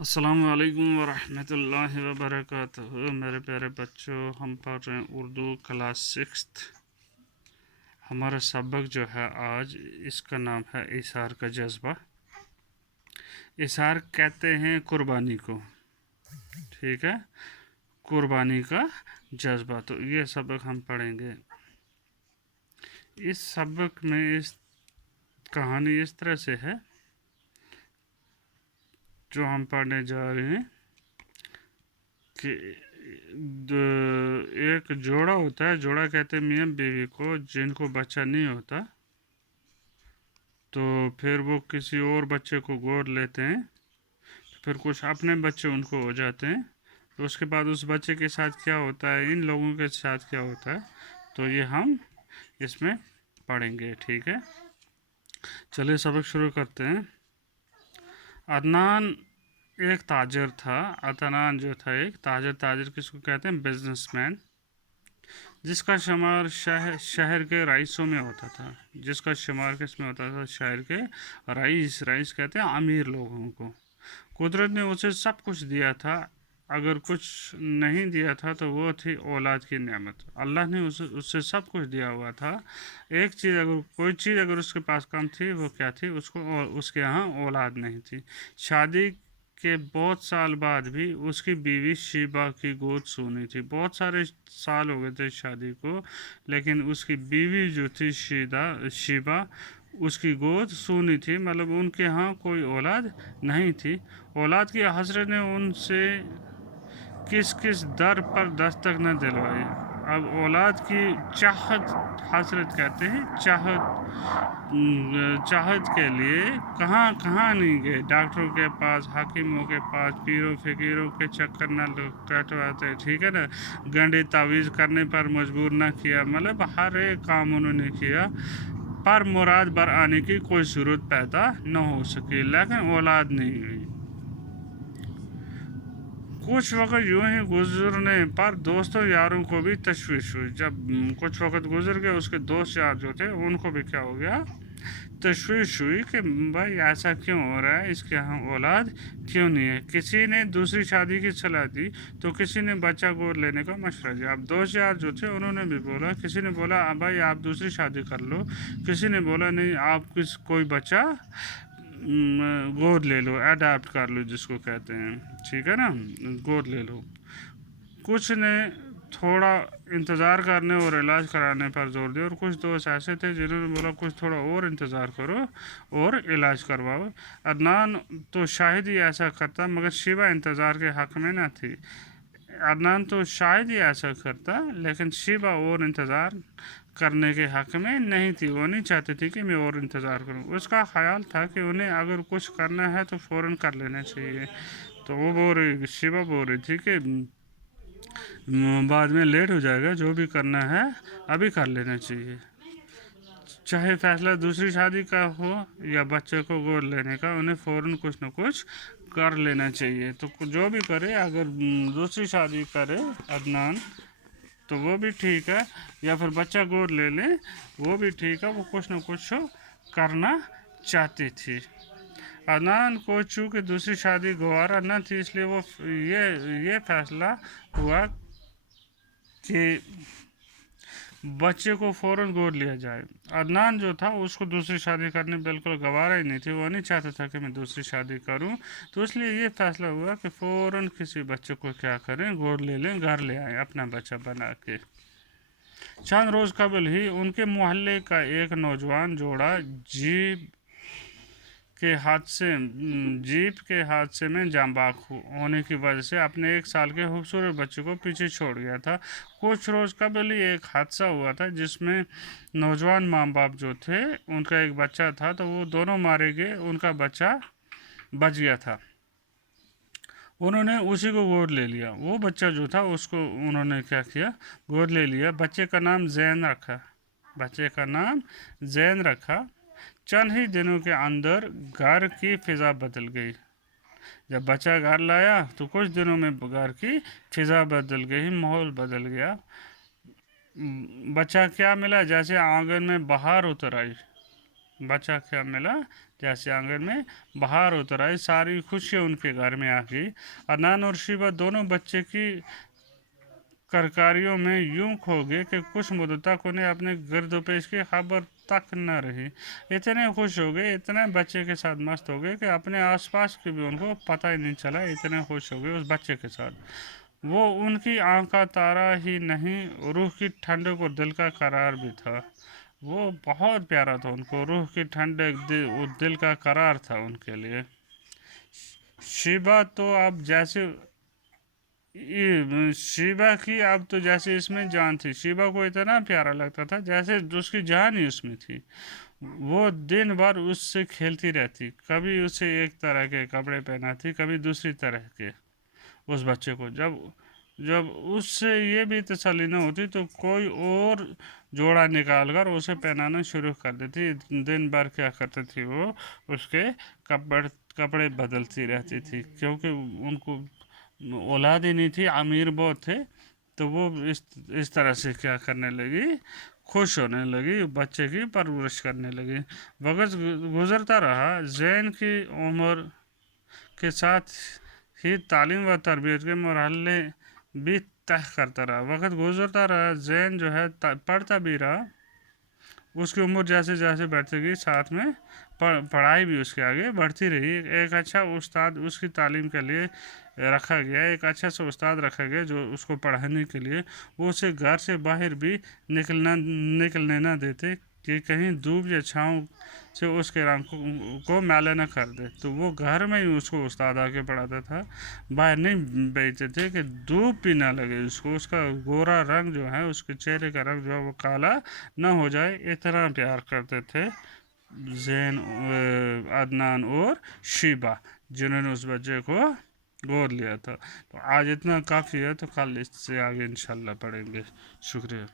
अस्सलामुअलैकुम वरहमतुल्लाहि वबरकातुहू। मेरे प्यारे बच्चों, हम पढ़ रहे हैं उर्दू क्लास 6। हमारा सबक जो है आज, इसका नाम है इशार का जज्बा। इशार कहते हैं कुर्बानी को, ठीक है, कुर्बानी का जज्बा। तो ये सबक हम पढ़ेंगे। इस सबक में इस कहानी इस तरह से है जो हम पढ़ने जा रहे हैं कि एक जोड़ा होता है। जोड़ा कहते हैं मियाँ बीवी को, जिनको बच्चा नहीं होता, तो फिर वो किसी और बच्चे को गोद लेते हैं, फिर कुछ अपने बच्चे उनको हो जाते हैं। तो उसके बाद उस बच्चे के साथ क्या होता है, इन लोगों के साथ क्या होता है, तो ये हम इसमें पढ़ेंगे, ठीक है। चलिए सबक शुरू करते हैं। अदनान एक ताजर था। अदनान जो था एक ताजर। ताजर किसको कहते हैं? बिजनेसमैन। जिसका शुमार शहर के रईसों में होता था। जिसका शुमार किस में होता था? शहर के रईस। रईस कहते हैं अमीर लोगों को। कुदरत ने उसे सब कुछ दिया था। अगर कुछ नहीं दिया था तो वो थी औलाद की नेमत। अल्लाह ने उससे सब कुछ दिया हुआ था। एक चीज़, अगर कोई चीज़ अगर उसके पास कम थी, वो क्या थी? उसके यहाँ औलाद नहीं थी। शादी के बहुत साल बाद भी उसकी बीवी शीबा की गोद सूनी थी। बहुत सारे साल हो गए थे शादी को, लेकिन उसकी बीवी जो थी शीबा, उसकी गोद सूनी थी, मतलब उनके यहाँ कोई औलाद नहीं थी। औलाद की हसरत ने उनसे किस किस दर पर दस्तक न दिलवाई। अब औलाद की चाहत, हसरत कहते हैं चाहत के लिए कहाँ कहाँ नहीं गए। डॉक्टरों के पास, हकीमों के पास, पीरों फकीरों के चक्कर न कटवाते, ठीक है ना। गंडे तावीज़ करने पर मजबूर न किया, मतलब हर एक काम उन्होंने किया, पर मुराद बर आने की कोई सूरत पैदा न हो सकी, लेकिन औलाद नहीं हुई। कुछ वक्त यूं ही गुजरने पर दोस्तों यारों को भी तशवीश हुई। जब कुछ वक्त गुजर गया, उसके दोस्त यार जो थे उनको भी क्या हो गया? तशवीश हुई कि भाई ऐसा क्यों हो रहा है, इसके यहाँ औलाद क्यों नहीं है। किसी ने दूसरी शादी की सलाह दी, तो किसी ने बच्चा गोद लेने का मशवरा दिया। अब दोस्त यार जो थे उन्होंने भी बोला, किसी ने बोला भाई आप दूसरी शादी कर लो, किसी ने बोला नहीं आप कोई बच्चा गोद ले लो, अडाप्ट कर लो जिसको कहते हैं, ठीक है ना, गोद ले लो। कुछ ने थोड़ा इंतज़ार करने और इलाज कराने पर जोर दिया, और कुछ दोस्त ऐसे थे जिन्होंने बोला कुछ थोड़ा और इंतज़ार करो और इलाज करवाओ। अदनान तो शायद ही ऐसा करता, मगर शिवा इंतज़ार के हक़ में न थी। अदनान तो शायद ही ऐसा करता, लेकिन शिवा और इंतज़ार करने के हक़ में नहीं थी। वो नहीं चाहती थी कि मैं और इंतज़ार करूं। उसका ख्याल था कि उन्हें अगर कुछ करना है तो फ़ौरन कर लेना चाहिए। तो वो बोल रही, शिवा बोल रही थी कि बाद में लेट हो जाएगा, जो भी करना है अभी कर लेना चाहिए। चाहे फैसला दूसरी शादी का हो या बच्चे को गोद लेने का, उन्हें फ़ौरन कुछ न कुछ कर लेना चाहिए। तो जो भी करे, अगर दूसरी शादी करे अदनान तो वो भी ठीक है, या फिर बच्चा गोद ले ले वो भी ठीक है। वो कुछ न कुछ करना चाहती थी। अदनान को चूँकि दूसरी शादी गवारा न थी, इसलिए वो ये फैसला हुआ कि बच्चे को फ़ौरन गोद लिया जाए। अदनान जो था उसको दूसरी शादी करने बिल्कुल गवारा ही नहीं थी। वो नहीं चाहता था कि मैं दूसरी शादी करूं, तो इसलिए ये फैसला हुआ कि फ़ौरन किसी बच्चे को क्या करें, गोद ले लें, घर ले आएँ अपना बच्चा बना के। चंद रोज़ कबल ही उनके मोहल्ले का एक नौजवान जोड़ा जीप के हादसे में जाँ बाख होने की वजह से अपने 1 साल के खूबसूरत बच्चे को पीछे छोड़ गया था। कुछ रोज़ कबल ही एक हादसा हुआ था जिसमें नौजवान माँ बाप जो थे, उनका एक बच्चा था, तो वो दोनों मारे गए, उनका बच्चा बच गया था। उन्होंने उसी को गोद ले लिया। वो बच्चा जो था उसको उन्होंने क्या किया? गोद ले लिया। बच्चे का नाम जैन रखा। बच्चे का नाम जैन रखा। चंद ही दिनों के अंदर घर की फिज़ा बदल गई। जब बच्चा घर लाया तो कुछ दिनों में घर की फिज़ा बदल गई, माहौल बदल गया। बच्चा क्या मिला? जैसे आंगन में बाहर उतर आई। बच्चा क्या मिला, जैसे आंगन में बाहर उतर आई, सारी खुशियाँ उनके घर में आ गई। अदनान और शीबा दोनों बच्चे की करकारियों में यूं खो गए कि कुछ मुद्दत तक उन्हें अपने गिरदोपेश की खबर तक न रही। इतने खुश हो गए, इतने बच्चे के साथ मस्त हो गए कि अपने आसपास की भी उनको पता ही नहीं चला। इतने खुश हो गए उस बच्चे के साथ। वो उनकी आँख का तारा ही नहीं, रूह की ठंडक और दिल का करार भी था। वो बहुत प्यारा था उनको, रूह की ठंडक, दिल का करार था उनके लिए। शिबा तो अब जैसे ये शिबा की अब तो जैसे इसमें जान थी। शिबा को इतना प्यारा लगता था जैसे उसकी जान ही उसमें थी। वो दिन भर उससे खेलती रहती, कभी उसे एक तरह के कपड़े पहनाती, कभी दूसरी तरह के। उस बच्चे को जब जब उससे ये भी तसल्ली न होती तो कोई और जोड़ा निकाल कर उसे पहनाना शुरू कर देती। दिन भर क्या करती थी वो, उसके कपड़े कपड़े बदलती रहती थी, क्योंकि उनको औलाद ही नहीं थी, अमीर बहुत थे। तो वो इस तरह से क्या करने लगी, खुश होने लगी, बच्चे की परवरिश करने लगी। वक्त गुजरता रहा, जैन की उम्र के साथ ही तालीम व तरबियत के मरहले भी तय करता रहा। वक्त गुजरता रहा, जैन जो है पढ़ता भी रहा। उसकी उम्र जैसे जैसे बढ़ती गई, साथ में पढ़ाई भी उसके आगे बढ़ती रही। एक अच्छा उस्ताद उसकी तालीम के लिए रखा गया, एक अच्छा सा उस्ताद रखा गया जो उसको पढ़ाने के लिए। वो उसे घर से बाहर भी निकलने ना देते कि कहीं धूप या छाँव से उसके रंग को मैला न कर दे। तो वो घर में ही उसको उस्ताद आके पढ़ाता था, बाहर नहीं भेजते थे कि धूप भी ना लगे उसको, उसका गोरा रंग जो है, उसके चेहरे का रंग जो है वो काला ना हो जाए। इतना प्यार करते थे जैन, अदनान और शिबा, जिन्होंने उस बच्चे को गोद लिया था। तो आज इतना काफ़ी है, तो कल इससे आगे इंशाल्लाह पढ़ेंगे। शुक्रिया।